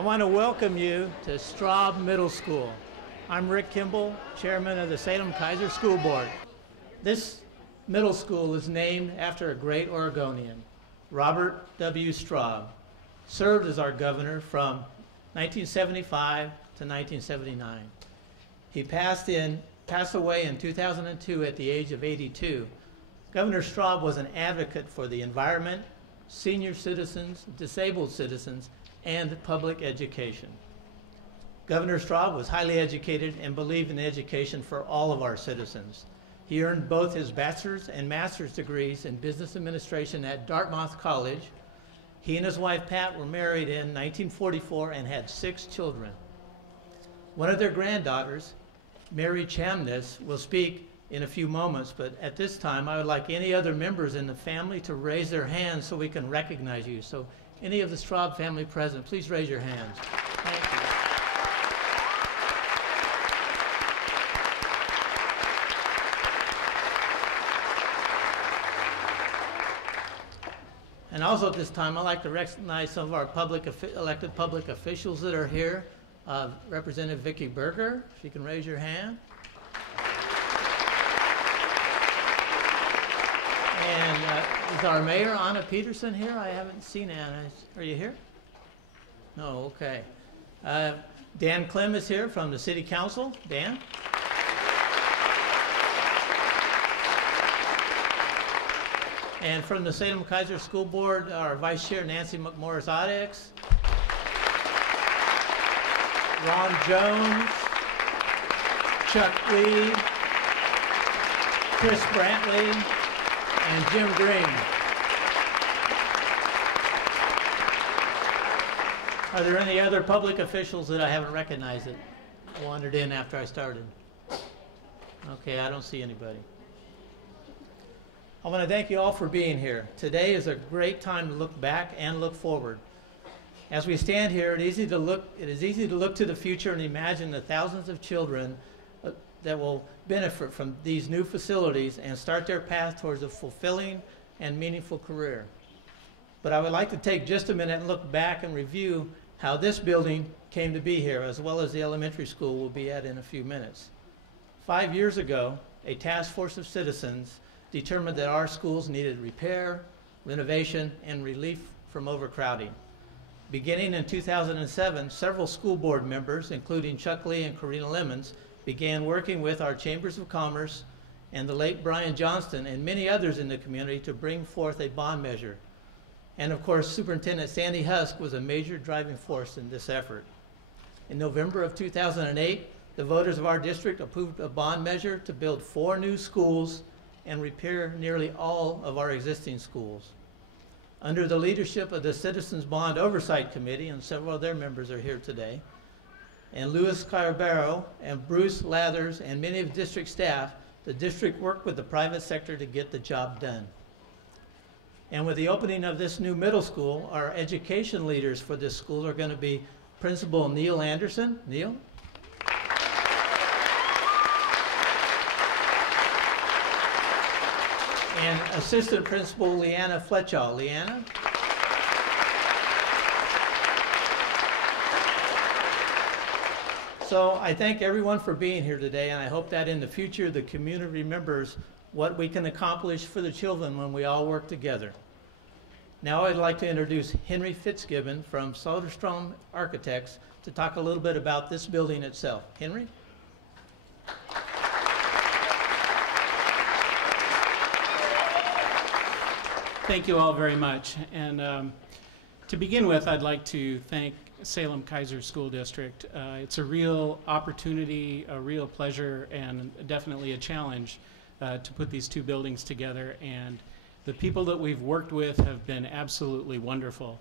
I want to welcome you to Straub Middle School. I'm Rick Kimball, chairman of the Salem-Keizer School Board. This middle school is named after a great Oregonian, Robert W. Straub. Served as our governor from 1975 to 1979. He passed away in 2002 at the age of 82. Governor Straub was an advocate for the environment, senior citizens, disabled citizens, and public education. Governor Straub was highly educated and believed in education for all of our citizens. He earned both his bachelor's and master's degrees in business administration at Dartmouth College. He and his wife Pat were married in 1944 and had 6 children. One of their granddaughters, Mary Chamness, will speak in a few moments, but at this time I would like any other members in the family to raise their hands so we can recognize you. So any of the Straub family present, please raise your hands. Thank you. And also at this time, I'd like to recognize some of our elected public officials that are here. Representative Vicki Berger, if you can raise your hand. And is our mayor, Anna Peterson, here? I haven't seen Anna. Are you here? No, okay. Dan Clem is here from the City Council. Dan? And from the Salem-Keizer School Board, our Vice Chair, Nancy McMorris-Adex. Ron Jones, Chuck Lee, Chris Brantley, and Jim Green. Are there any other public officials that I haven't recognized that wandered in after I started? Okay, I don't see anybody. I want to thank you all for being here. Today is a great time to look back and look forward. As we stand here, it is easy to look to the future and imagine the thousands of children that will benefit from these new facilities and start their path towards a fulfilling and meaningful career. But I would like to take just a minute and look back and review how this building came to be here, as well as the elementary school we'll be at in a few minutes. 5 years ago, a task force of citizens determined that our schools needed repair, renovation, and relief from overcrowding. Beginning in 2007, several school board members, including Chuck Lee and Karina Lemons, began working with our Chambers of Commerce and the late Brian Johnston and many others in the community to bring forth a bond measure. And of course, Superintendent Sandy Husk was a major driving force in this effort. In November of 2008, the voters of our district approved a bond measure to build 4 new schools and repair nearly all of our existing schools. Under the leadership of the Citizens Bond Oversight Committee, and several of their members are here today, and Louis Carabero and Bruce Lathers and many of district staff, the district worked with the private sector to get the job done. And with the opening of this new middle school, our education leaders for this school are going to be Principal Neil Anderson. Neil? And Assistant Principal Leanna Fletchall. Leanna? So I thank everyone for being here today, and I hope that in the future the community remembers what we can accomplish for the children when we all work together. Now I'd like to introduce Henry Fitzgibbon from Soderstrom Architects to talk a little bit about this building itself. Henry? Thank you all very much. And to begin with, I'd like to thank Salem-Keizer School District. It's a real opportunity, a real pleasure, and definitely a challenge to put these 2 buildings together. And the people that we've worked with have been absolutely wonderful.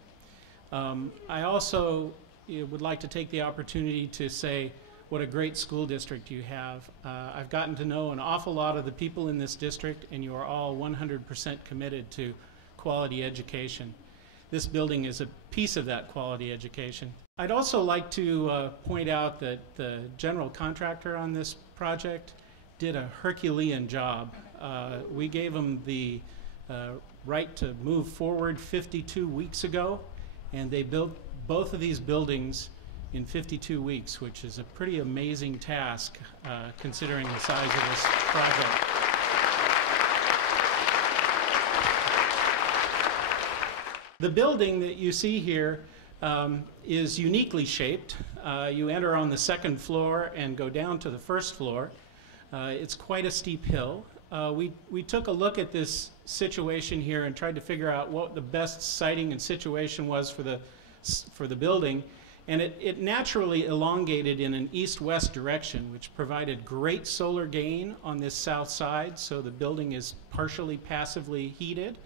I also would like to take the opportunity to say what a great school district you have. I've gotten to know an awful lot of the people in this district, and you are all 100% committed to quality education. This building is a piece of that quality education. I'd also like to point out that the general contractor on this project did a Herculean job. We gave them the right to move forward 52 weeks ago, and they built both of these buildings in 52 weeks, which is a pretty amazing task considering the size of this project. The building that you see here is uniquely shaped. You enter on the second floor and go down to the first floor. It's quite a steep hill. We took a look at this situation here and tried to figure out what the best siting and situation was for the building. And it naturally elongated in an east-west direction, which provided great solar gain on this south side, so the building is partially passively heated.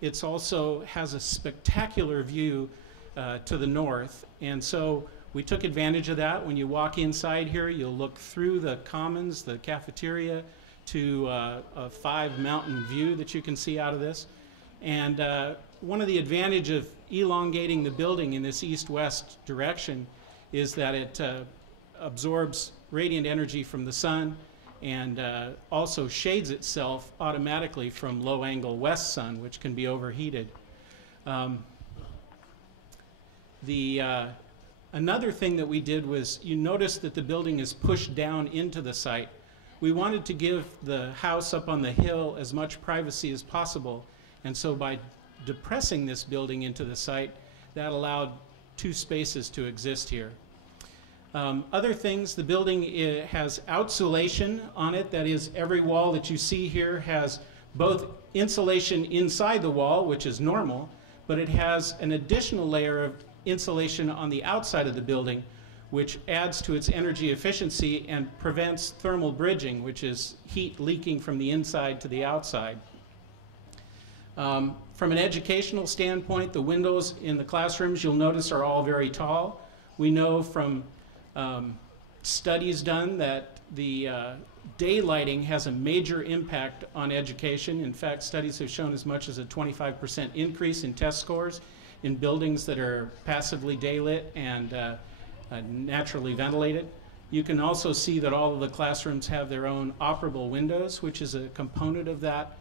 It also has a spectacular view to the north, and so we took advantage of that. When you walk inside here, you'll look through the commons, the cafeteria, to a 5-mountain view that you can see out of this. And one of the advantages of elongating the building in this east-west direction is that it absorbs radiant energy from the sun and also shades itself automatically from low-angle west sun, which can be overheated. Another thing that we did was, you notice that the building is pushed down into the site. We wanted to give the house up on the hill as much privacy as possible, and so by depressing this building into the site, that allowed 2 spaces to exist here. Other things, the building has outsulation on it. That is, every wall that you see here has both insulation inside the wall, which is normal, but it has an additional layer of insulation on the outside of the building, which adds to its energy efficiency and prevents thermal bridging, which is heat leaking from the inside to the outside. From an educational standpoint, the windows in the classrooms, you'll notice, are all very tall. We know from studies done that the daylighting has a major impact on education. In fact, studies have shown as much as a 25% increase in test scores in buildings that are passively daylit and naturally ventilated. You can also see that all of the classrooms have their own operable windows, which is a component of that.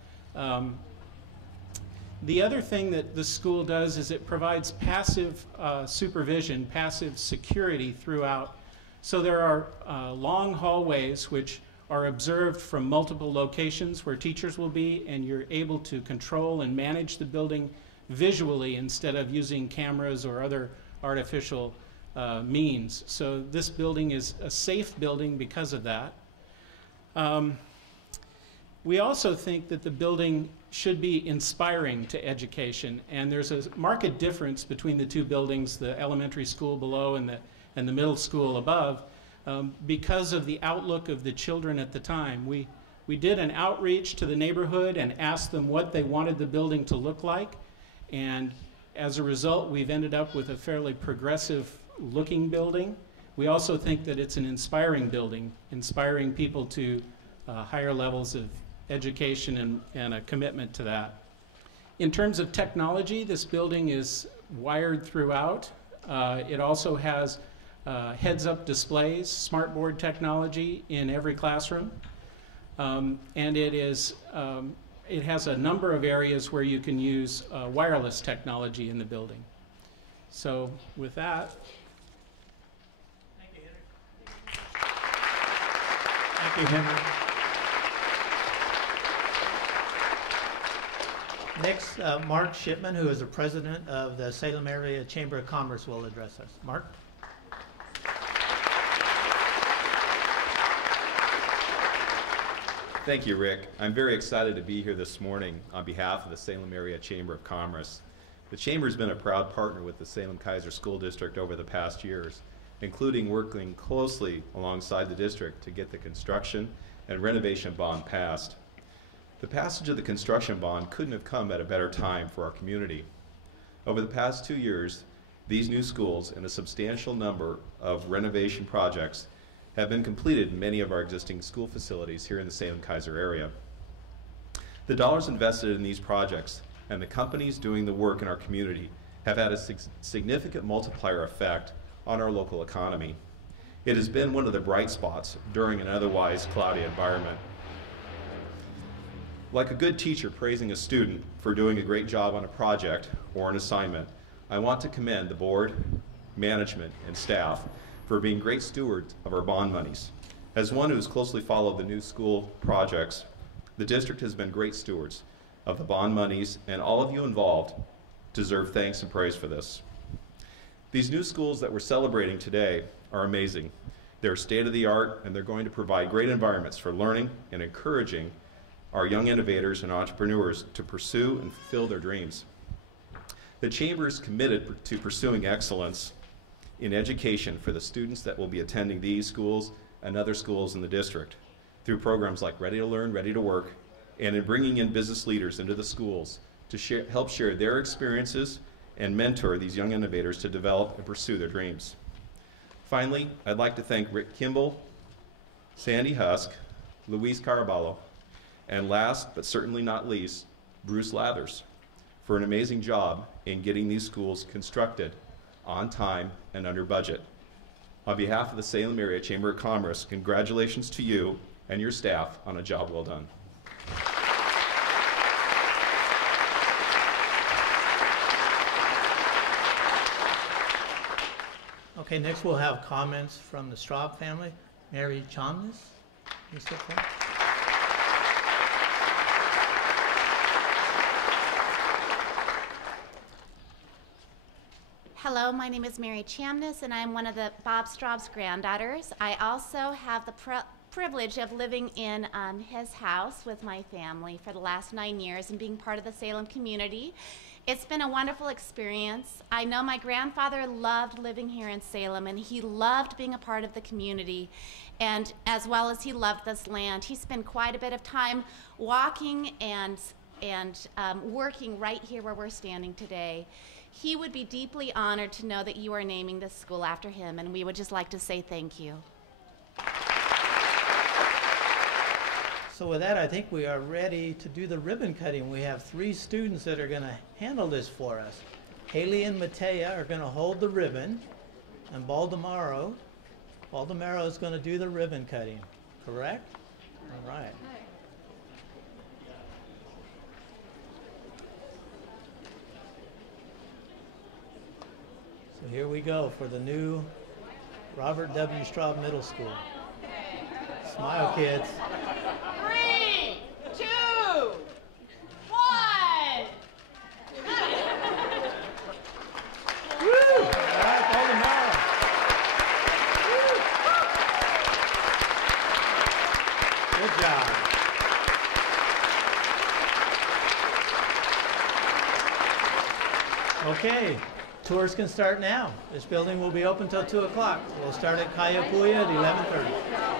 The other thing that the school does is it provides passive supervision, passive security throughout. So there are long hallways which are observed from multiple locations where teachers will be, and you're able to control and manage the building visually instead of using cameras or other artificial means. So this building is a safe building because of that. We also think that the building should be inspiring to education, and there's a marked difference between the 2 buildings, the elementary school below and the middle school above, because of the outlook of the children at the time. We did an outreach to the neighborhood and asked them what they wanted the building to look like, and as a result, we've ended up with a fairly progressive looking building. We also think that it's an inspiring building, inspiring people to higher levels of education and a commitment to that. In terms of technology, this building is wired throughout. It also has heads-up displays, smartboard technology in every classroom. And it has a number of areas where you can use wireless technology in the building. So with that. Thank you, Henry. Thank you, Henry. Next, Mark Shipman, who is the president of the Salem Area Chamber of Commerce, will address us. Mark? Thank you, Rick. I'm very excited to be here this morning on behalf of the Salem Area Chamber of Commerce. The Chamber has been a proud partner with the Salem-Keizer School District over the past years, including working closely alongside the district to get the construction and renovation bond passed. The passage of the construction bond couldn't have come at a better time for our community. Over the past 2 years, these new schools and a substantial number of renovation projects have been completed in many of our existing school facilities here in the Salem-Keizer area. The dollars invested in these projects and the companies doing the work in our community have had a significant multiplier effect on our local economy. It has been one of the bright spots during an otherwise cloudy environment. Like a good teacher praising a student for doing a great job on a project or an assignment, I want to commend the board, management, and staff for being great stewards of our bond monies. As one who has closely followed the new school projects, the district has been great stewards of the bond monies, and all of you involved deserve thanks and praise for this. These new schools that we're celebrating today are amazing. They're state-of-the-art, and they're going to provide great environments for learning and encouraging our young innovators and entrepreneurs to pursue and fulfill their dreams. The Chamber is committed to pursuing excellence in education for the students that will be attending these schools and other schools in the district through programs like Ready to Learn, Ready to Work, and in bringing in business leaders into the schools to help share their experiences and mentor these young innovators to develop and pursue their dreams. Finally, I'd like to thank Rick Kimball, Sandy Husk, Luis Caraballo, and last but certainly not least, Bruce Lathers, for an amazing job in getting these schools constructed on time and under budget. On behalf of the Salem Area Chamber of Commerce, congratulations to you and your staff on a job well done. Okay, next we'll have comments from the Straub family. Mary Chamness, you sit there. Hello, my name is Mary Chamness, and I'm one of the Bob Straub's granddaughters. I also have the privilege of living in his house with my family for the last 9 years and being part of the Salem community. It's been a wonderful experience. I know my grandfather loved living here in Salem, and he loved being a part of the community, and as well as he loved this land. He spent quite a bit of time walking and working right here where we're standing today. He would be deeply honored to know that you are naming this school after him, and we would just like to say thank you. So with that, I think we are ready to do the ribbon cutting. We have 3 students that are going to handle this for us. Haley and Matea are going to hold the ribbon, and Baldemaro is going to do the ribbon cutting, correct? All right. So here we go for the new Robert W. Straub Middle School. Smile, kids. 3, 2, 1. Woo! All right, Baldemaro. Good job. Okay, tours can start now. This building will be open till 2 o'clock. We'll start at Kayapuya at 11:30.